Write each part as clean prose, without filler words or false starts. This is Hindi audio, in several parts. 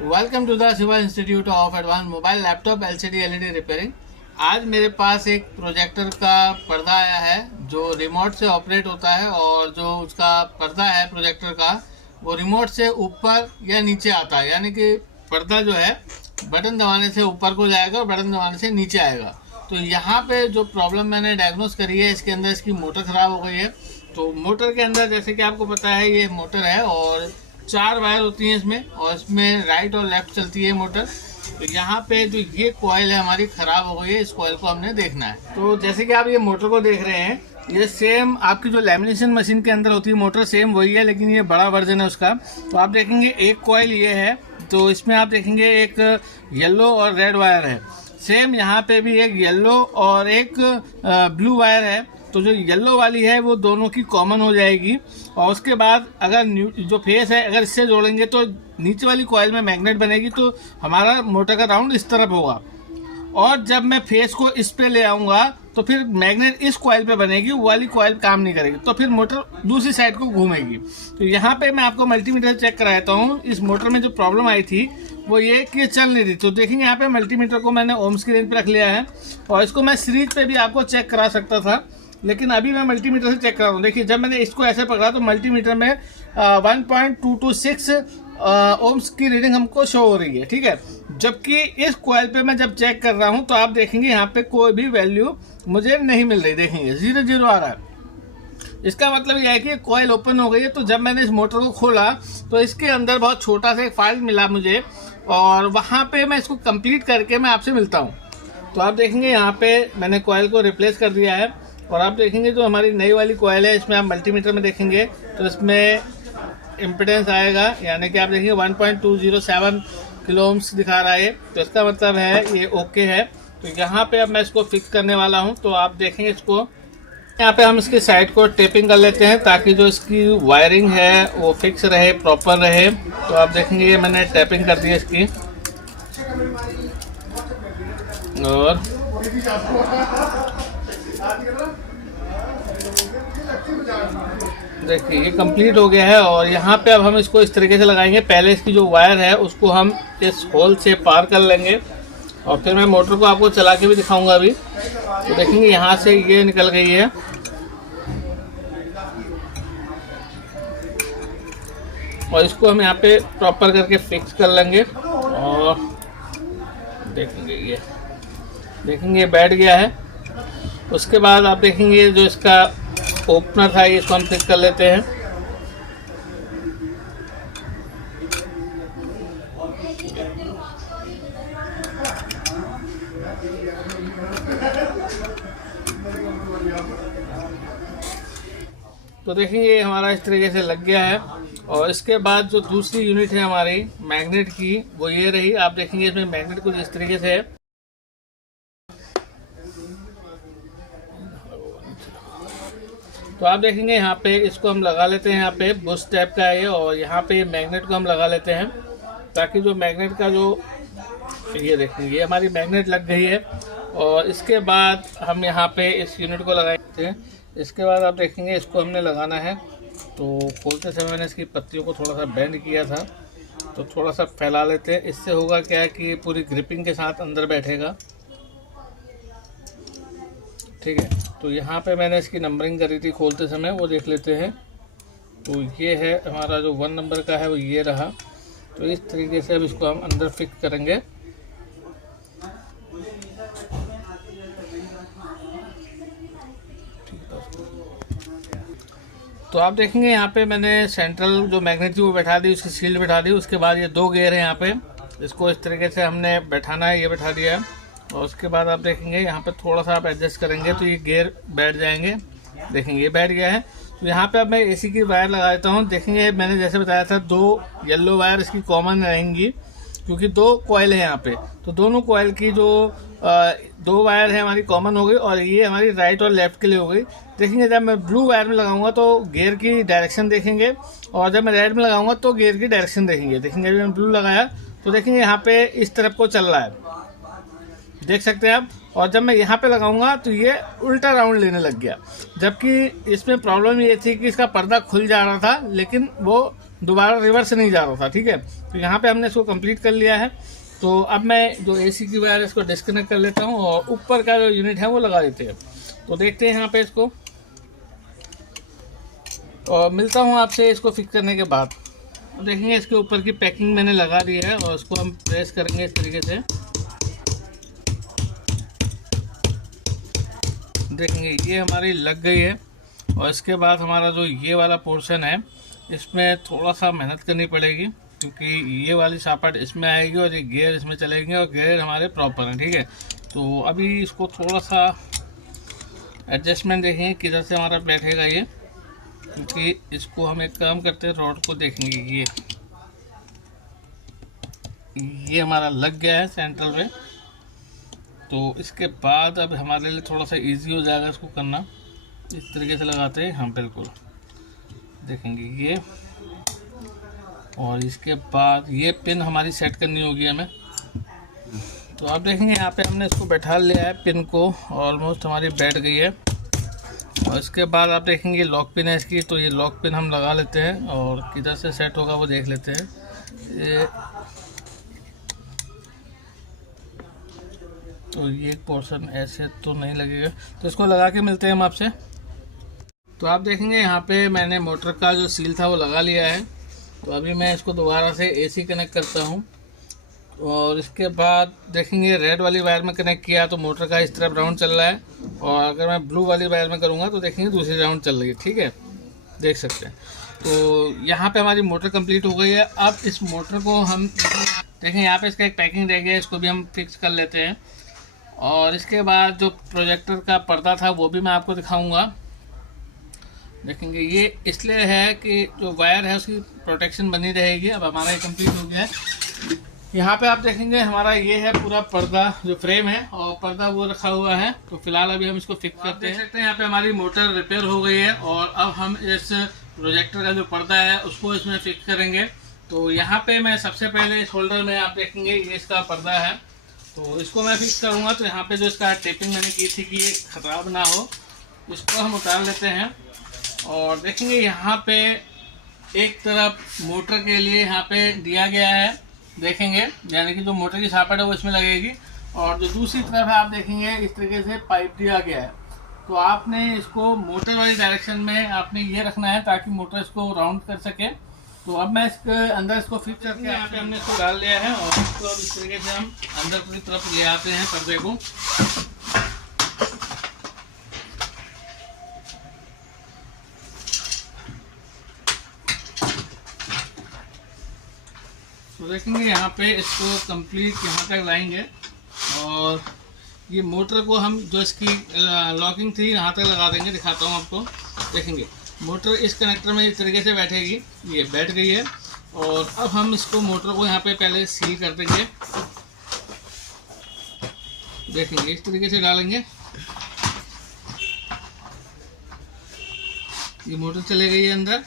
Welcome to the Shiva institute of advance mobile laptop LCD LED repairing. आज मेरे पास एक प्रोजेक्टर का पर्दा आया है जो रिमोट से ऑपरेट होता है, और जो उसका पर्दा है प्रोजेक्टर का वो रिमोट से ऊपर या नीचे आता है। यानी कि पर्दा जो है बटन दबाने से ऊपर को जाएगा और बटन दबाने से नीचे आएगा। तो यहाँ पे जो प्रॉब्लम मैंने डायग्नोस करी है, इसके अंदर इसकी मोटर ख़राब हो गई है। तो मोटर के अंदर जैसे कि आपको पता है ये मोटर है और 4 वायर होती हैं इसमें, और इसमें राइट और लेफ्ट चलती है मोटर। तो यहाँ पे जो ये कॉइल है हमारी ख़राब हो गई है, इस कॉइल को हमने देखना है। तो जैसे कि आप ये मोटर को देख रहे हैं, ये सेम आपकी जो लैमिनेशन मशीन के अंदर होती है मोटर सेम वही है, लेकिन ये बड़ा वर्जन है उसका। तो आप देखेंगे एक कॉइल ये है, तो इसमें आप देखेंगे एक येलो और रेड वायर है। सेम यहाँ पे भी एक येलो और एक ब्लू वायर है। तो जो येलो वाली है वो दोनों की कॉमन हो जाएगी, और उसके बाद अगर जो फेस है अगर इससे जोड़ेंगे तो नीचे वाली कॉइल में मैग्नेट बनेगी, तो हमारा मोटर का राउंड इस तरफ होगा। और जब मैं फेस को इस पे ले आऊँगा तो फिर मैग्नेट इस कॉइल पे बनेगी, वो वाली कॉइल काम नहीं करेगी, तो फिर मोटर दूसरी साइड को घूमेगी। तो यहाँ पे मैं आपको मल्टीमीटर से चेक कराता हूँ। इस मोटर में जो प्रॉब्लम आई थी वो ये कि चल नहीं रही। तो देखेंगे यहाँ पे मल्टीमीटर को मैंने ओम्स की रेंज पे रख लिया है, और इसको मैं सीरीज पे भी आपको चेक करा सकता था, लेकिन अभी मैं मल्टीमीटर से चेक कर रहा हूँ। देखिए जब मैंने इसको ऐसे पकड़ा तो मल्टीमीटर में 1.226 ओम्स की रीडिंग हमको शो हो रही है, ठीक है। जबकि इस कॉइल पे मैं जब चेक कर रहा हूँ तो आप देखेंगे यहाँ पे कोई भी वैल्यू मुझे नहीं मिल रही। देखेंगे 0 आ रहा है। इसका मतलब यह है कि कॉइल ओपन हो गई है। तो जब मैंने इस मोटर को खोला तो इसके अंदर बहुत छोटा सा एक फाइल मिला मुझे, और वहाँ पे मैं इसको कंप्लीट करके मैं आपसे मिलता हूँ। तो आप देखेंगे यहाँ पे मैंने कॉइल को रिप्लेस कर दिया है, और आप देखेंगे जो हमारी नई वाली कॉइल है इसमें आप मल्टीमीटर में देखेंगे तो इसमें इम्पिडेंस आएगा, यानी कि आप देखेंगे 1.207 किलो ओम्स दिखा रहा है। तो इसका मतलब है ये ओके है। तो यहाँ पे अब मैं इसको फिक्स करने वाला हूँ। तो आप देखेंगे इसको यहाँ पे हम इसकी साइड को टेपिंग कर लेते हैं ताकि जो इसकी वायरिंग है वो फिक्स रहे, प्रॉपर रहे। तो आप देखेंगे ये मैंने टैपिंग कर दी है इसकी, और देखिए ये कंप्लीट हो गया है। और यहाँ पे अब हम इसको इस तरीके से लगाएंगे। पहले इसकी जो वायर है उसको हम इस होल से पार कर लेंगे, और फिर मैं मोटर को आपको चला के भी दिखाऊंगा अभी। तो देखेंगे यहाँ से ये निकल गई है, और इसको हम यहाँ पे प्रॉपर करके फिक्स कर लेंगे। और देखेंगे ये बैठ गया है। उसके बाद आप देखेंगे जो इसका ओपनर था इसको हम फिक्स कर लेते हैं। तो देखेंगे हमारा इस तरीके से लग गया है। और इसके बाद जो दूसरी यूनिट है हमारी मैग्नेट की वो ये रही। आप देखेंगे इसमें मैग्नेट कुछ इस तरीके से है। तो आप देखेंगे यहाँ पे इसको हम लगा लेते हैं। यहाँ पे बुश टाइप का है, और यहाँ पे मैग्नेट को हम लगा लेते हैं ताकि जो मैग्नेट का जो ये देखेंगे ये हमारी मैग्नेट लग गई है। और इसके बाद हम यहाँ पे इस यूनिट को लगाते हैं। इसके बाद आप देखेंगे इसको हमने लगाना है। तो खोलते समय मैंने इसकी पत्तियों को थोड़ा सा बेंड किया था, तो थोड़ा सा फैला लेते हैं। इससे होगा क्या है कि पूरी ग्रिपिंग के साथ अंदर बैठेगा, ठीक है। तो यहाँ पे मैंने इसकी नंबरिंग करी थी खोलते समय, वो देख लेते हैं। तो ये है हमारा जो 1 नंबर का है वो ये रहा। तो इस तरीके से अब इसको हम अंदर फिक्स करेंगे। तो आप देखेंगे यहाँ पे मैंने सेंट्रल जो मैग्नेट थी वो बैठा दी, उसकी शील्ड बैठा दी। उसके बाद ये 2 गियर है यहाँ पे, इसको इस तरीके से हमने बैठाना है, ये बैठा दिया है। और उसके बाद आप देखेंगे यहाँ पे थोड़ा सा आप एडजस्ट करेंगे तो ये गियर बैठ जाएंगे। देखेंगे ये बैठ गया है। तो यहाँ पे अब मैं एसी की वायर लगा देता हूँ। देखेंगे मैंने जैसे बताया था 2 येलो वायर इसकी कॉमन रहेंगी, क्योंकि 2 कॉइल है यहाँ पे। तो दोनों कॉइल की जो 2 वायर है हमारी कॉमन हो गई, और ये हमारी राइट और लेफ्ट के लिए हो गई। देखेंगे जब मैं ब्लू वायर में लगाऊंगा तो गियर की डायरेक्शन देखेंगे, और जब मैं रेड में लगाऊंगा तो गियर की डायरेक्शन देखेंगे। देखेंगे अभी मैंने ब्लू लगाया तो देखेंगे यहाँ पे इस तरफ को चल रहा है, देख सकते हैं आप। और जब मैं यहाँ पे लगाऊंगा तो ये उल्टा राउंड लेने लग गया। जबकि इसमें प्रॉब्लम ये थी कि इसका पर्दा खुल जा रहा था, लेकिन वो दोबारा रिवर्स नहीं जा रहा था, ठीक है। तो यहाँ पे हमने इसको कंप्लीट कर लिया है। तो अब मैं जो एसी की वायर इसको डिस्कनेक्ट कर लेता हूँ और ऊपर का जो यूनिट है वो लगा देते हैं। तो देखते हैं यहाँ पे इसको, और मिलता हूँ आपसे इसको फिक्स करने के बाद। देखेंगे इसके ऊपर की पैकिंग मैंने लगा दी है और इसको हम प्रेस करेंगे इस तरीके से। देखेंगे ये हमारी लग गई है। और इसके बाद हमारा जो ये वाला पोर्शन है इसमें थोड़ा सा मेहनत करनी पड़ेगी, क्योंकि ये वाली सापट इसमें आएगी और ये गियर इसमें चलेंगे और गियर हमारे प्रॉपर हैं, ठीक है। तो अभी इसको थोड़ा सा एडजस्टमेंट देखेंगे किधर से हमारा बैठेगा ये, क्योंकि इसको हम एक काम करते हैं, रॉड को देखेंगे ये हमारा लग गया है सेंट्रल में। तो इसके बाद अब हमारे लिए थोड़ा सा इजी हो जाएगा इसको करना। इस तरीके से लगाते हैं हम, बिल्कुल देखेंगे ये। और इसके बाद ये पिन हमारी सेट करनी होगी हमें। तो आप देखेंगे यहाँ पे हमने इसको बैठा लिया है, पिन को ऑलमोस्ट हमारी बैठ गई है। और इसके बाद आप देखेंगे लॉक पिन है इसकी, तो ये लॉक पिन हम लगा लेते हैं और किधर से सेट होगा वो देख लेते हैं। तो ये पोर्शन ऐसे तो नहीं लगेगा, तो इसको लगा के मिलते हैं हम आपसे। तो आप देखेंगे यहाँ पे मैंने मोटर का जो सील था वो लगा लिया है। तो अभी मैं इसको दोबारा से एसी कनेक्ट करता हूँ और इसके बाद देखेंगे रेड वाली वायर में कनेक्ट किया तो मोटर का इस तरफ राउंड चल रहा है, और अगर मैं ब्लू वाली वायर में करूँगा तो देखेंगे दूसरी राउंड चल रही है, ठीक है, देख सकते हैं। तो यहाँ पे हमारी मोटर कंप्लीट हो गई है। अब इस मोटर को हम देखें, यहाँ पे इसका एक पैकिंग रह गया है, इसको भी हम फिक्स कर लेते हैं। और इसके बाद जो प्रोजेक्टर का पर्दा था वो भी मैं आपको दिखाऊंगा। देखेंगे ये इसलिए है कि जो वायर है उसकी प्रोटेक्शन बनी रहेगी। अब हमारा ये कंप्लीट हो गया है। यहाँ पे आप देखेंगे हमारा ये है पूरा पर्दा जो फ्रेम है, और पर्दा वो रखा हुआ है। तो फिलहाल अभी हम इसको फिक्स करते हैं। देख सकते हैं यहाँ पे हमारी मोटर रिपेयर हो गई है और अब हम इस प्रोजेक्टर का जो पर्दा है उसको इसमें फिक्स करेंगे। तो यहाँ पे मैं सबसे पहले इस होल्डर में आप देखेंगे ये इसका पर्दा है, तो इसको मैं फिक्स करूँगा। तो यहाँ पे जो इसका टेपिंग मैंने की थी कि ये खराब ना हो, इसको हम उतार लेते हैं। और देखेंगे यहाँ पे एक तरफ मोटर के लिए यहाँ पे दिया गया है, देखेंगे, यानी कि जो मोटर की सापट है वो इसमें लगेगी। और जो दूसरी तरफ है आप देखेंगे इस तरीके से पाइप दिया गया है। तो आपने इसको मोटर वाली डायरेक्शन में आपने ये रखना है ताकि मोटर इसको राउंड कर सके। तो अब मैं इसके अंदर इसको फिक्स करके यहाँ पे हमने इसको डाल लिया है और इसको अब इस तरीके से हम अंदर पूरी तरफ ले आते हैं पर्दे को। तो देखेंगे यहाँ पे इसको कंप्लीट यहाँ तक लाएंगे और ये मोटर को हम जो इसकी लॉकिंग थी यहाँ तक लगा देंगे। दिखाता हूँ आपको, देखेंगे मोटर इस कनेक्टर में इस तरीके से बैठेगी, ये बैठ गई है। और अब हम इसको मोटर को यहाँ पे पहले सील कर देंगे, देखेंगे इस तरीके से डालेंगे, ये मोटर चले गई है अंदर।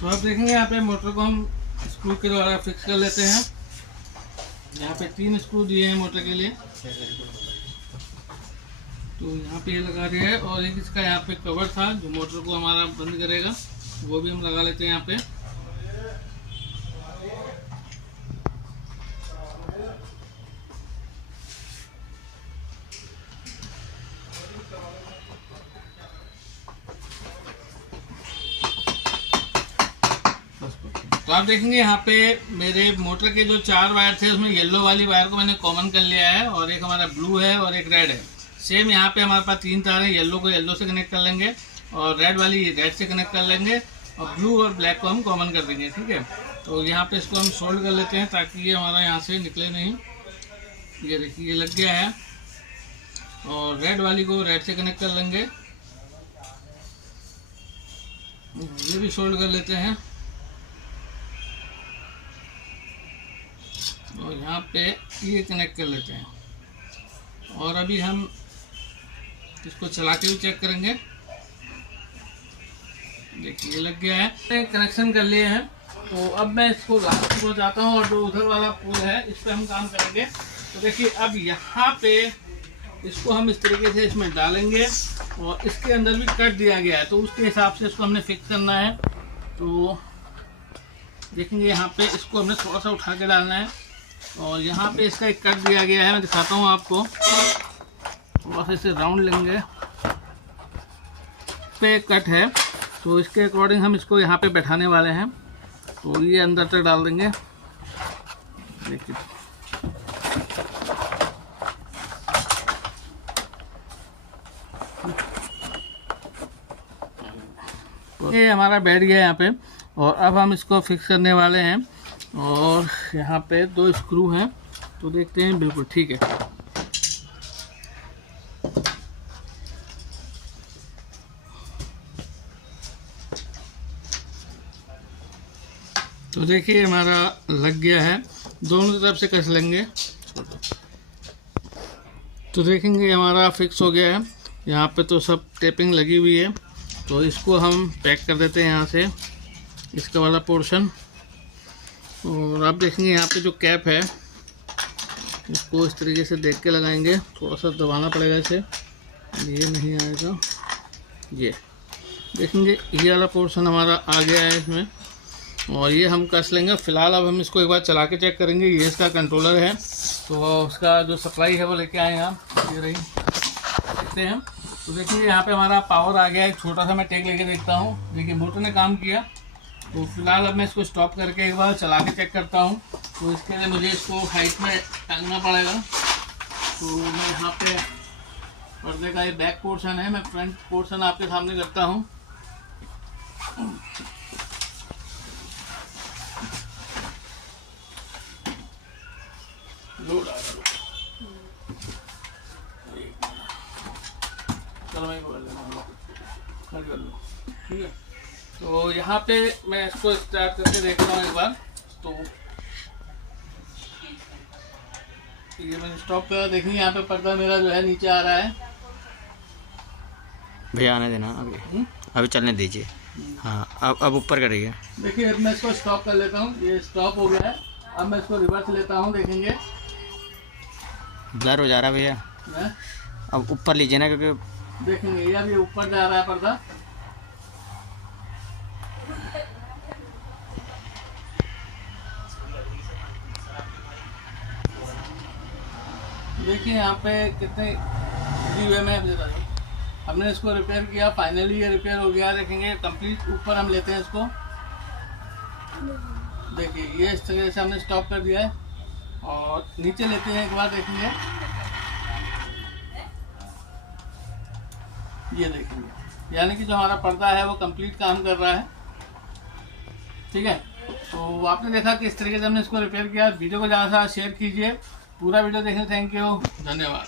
तो आप देखेंगे यहाँ पे मोटर को हम स्क्रू के द्वारा फिक्स कर लेते हैं। यहाँ पे 3 स्क्रू दिए हैं मोटर के लिए, तो यहाँ पे ये लगा दिया है। और एक इसका यहाँ पे कवर था जो मोटर को हमारा बंद करेगा, वो भी हम लगा लेते हैं यहाँ पे। तो आप देखेंगे यहाँ पे मेरे मोटर के जो 4 वायर थे उसमें येलो वाली वायर को मैंने कॉमन कर लिया है, और एक हमारा ब्लू है और एक रेड है। सेम यहाँ पे हमारे पास 3 तार हैं, येलो को येलो से कनेक्ट कर लेंगे और रेड वाली रेड से कनेक्ट कर लेंगे और ब्लू और ब्लैक को हम कॉमन कर देंगे, ठीक है। तो यहाँ पे इसको हम सोल्ड कर लेते हैं ताकि ये हमारा यहाँ से निकले नहीं। ये देखिए ये लग गया है, और रेड वाली को रेड से कनेक्ट कर लेंगे, ये भी सोल्ड कर लेते हैं। और यहाँ पे ये कनेक्ट कर लेते हैं। और अभी हम इसको चला के भी चेक करेंगे, देखिए ये लग गया है, कनेक्शन कर लिए हैं। तो अब मैं इसको लास्ट को जाता हूँ और जो उधर वाला पुल है इस पर हम काम करेंगे। तो देखिए अब यहाँ पे इसको हम इस तरीके से इसमें डालेंगे और इसके अंदर भी कट दिया गया है, तो उसके हिसाब से इसको हमने फिक्स करना है। तो देखेंगे यहाँ पे इसको हमने थोड़ा सा उठा के डालना है और यहाँ पे इसका एक कट दिया गया है, मैं दिखाता हूँ आपको। थोड़ा सा इसे राउंड लेंगे, पे एक कट है, तो इसके अकॉर्डिंग हम इसको यहाँ पे बैठाने वाले हैं। तो ये अंदर तक डाल देंगे, देखिए। ये हमारा बैठ गया यहाँ पे और अब हम इसको फिक्स करने वाले हैं। और यहाँ पे 2 स्क्रू हैं, तो देखते हैं। बिल्कुल ठीक है। तो देखिए हमारा लग गया है, दोनों तरफ से कस लेंगे। तो देखेंगे हमारा फिक्स हो गया है, यहाँ पे तो सब टेपिंग लगी हुई है। तो इसको हम पैक कर देते हैं यहाँ से, इसका वाला पोर्शन। और आप देखेंगे यहाँ पे जो कैप है इसको इस तरीके से देख के लगाएंगे, थोड़ा सा दबाना पड़ेगा इसे, ये नहीं आएगा। ये देखेंगे ये वाला पोर्शन हमारा आ गया है इसमें, और ये हम कस लेंगे। फ़िलहाल अब हम इसको एक बार चला के चेक करेंगे। ये इसका कंट्रोलर है, तो उसका जो सप्लाई है वो लेके आए हैं हम, ये रही, देखते हैं। तो देखिए यहाँ पे हमारा पावर आ गया है। छोटा सा मैं टेक लेके देखता हूँ, देखिए मोटर ने काम किया। तो फिलहाल अब मैं इसको स्टॉप करके एक बार चला के चेक करता हूँ। तो इसके लिए मुझे इसको हाइट में टांगना पड़ेगा। तो मैं यहाँ पे पर्दे का ये बैक पोर्शन है, मैं फ्रंट पोर्शन आपके सामने करता हूँ। लोड आ गया, चलो मैं कर लो, ठीक है। तो यहाँ पे मैं इसको स्टार्ट करके देखता हूँ एक बार। तो ये मैंने स्टॉप करा, देखिए यहाँ पे पर्दा मेरा जो है नीचे आ रहा है। भैया आने देना, अभी चलने दीजिए। हाँ अब ऊपर करिए। देखिए मैं इसको स्टॉप कर लेता हूँ, ये स्टॉप हो गया है। अब मैं इसको रिवर्स लेता हूँ, देखेंगे ब्लर हो जा रहा है भैया। अब ऊपर लीजिए ना, क्योंकि देखेंगे ये अभी ऊपर जा रहा है पर्दा। देखिए यहाँ पे कितने इजी वे में हमने इसको रिपेयर किया। फाइनली ये रिपेयर हो गया। देखेंगे कंप्लीट ऊपर हम लेते हैं इसको, देखिए ये इस तरह से हमने स्टॉप कर दिया है। और नीचे लेते हैं एक बार, देखेंगे ये देखेंगे, यानी कि जो हमारा पर्दा है वो कंप्लीट काम कर रहा है, ठीक है। तो आपने देखा कि इस तरीके से हमने इसको रिपेयर किया। वीडियो को ज़्यादा से ज़्यादा शेयर कीजिए, पूरा वीडियो देखने थैंक यू, धन्यवाद।